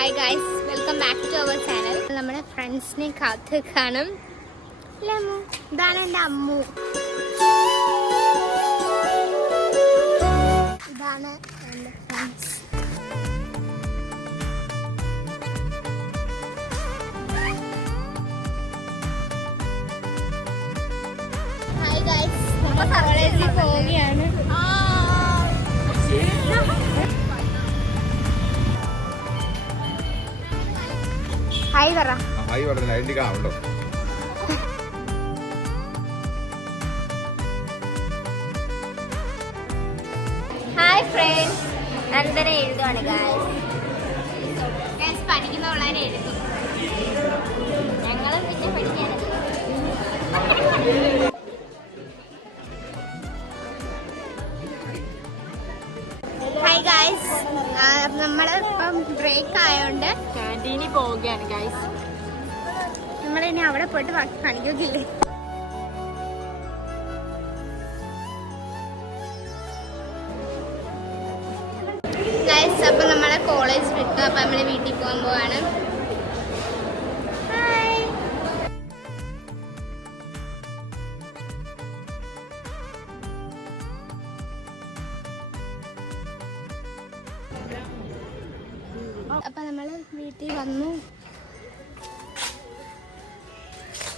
Hi guys, welcome back to our channel. നമ്മുടെ ഫ്രണ്ട്സിനെ കാത്ത് കാണും. ഇതാണ് എൻ്റെ അമ്മു, ഇതാണ് എൻ്റെ ഫ്രണ്ട്സ്. ഹായ് ഗൈസ്, നമ്മൾ കോളേജിൽ പോവുകയാണ്. ഹായ് പറ. ഹായ് പറഞ്ഞ ഐഡി കാണുമല്ലോ. ഹായ് ഫ്രണ്ട്സ്, നന്ദന എഴുതുവാണ് ഗൈസ്. പഠിക്കുന്ന പിള്ളേരെ എഴുതും, ഞങ്ങളും പിന്നെ പഠിക്കാനത്. ഹായ് ഗൈസ്, നമ്മളിപ്പം ബ്രേക്ക് ആയതുകൊണ്ട് ക്യാൻറ്റീനിൽ പോവുകയാണ് ഗൈസ്. നമ്മളിനി അവിടെ പോയിട്ട് കാണിക്കുകയില്ലേ. ഗൈസ്, അപ്പം നമ്മളെ കോളേജ് വിട്ടു. അപ്പം നമ്മൾ വീട്ടിൽ പോകാൻ പോവാണ്. അപ്പം നമ്മൾ വീട്ടിൽ വന്നു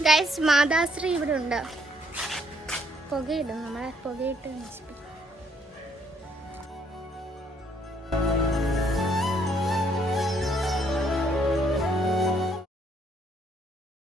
ഗൈസ്. മാതാശ്രീ ഇവിടെ ഉണ്ട്, പുകയിടും, നമ്മളെ പുകയിട്ട്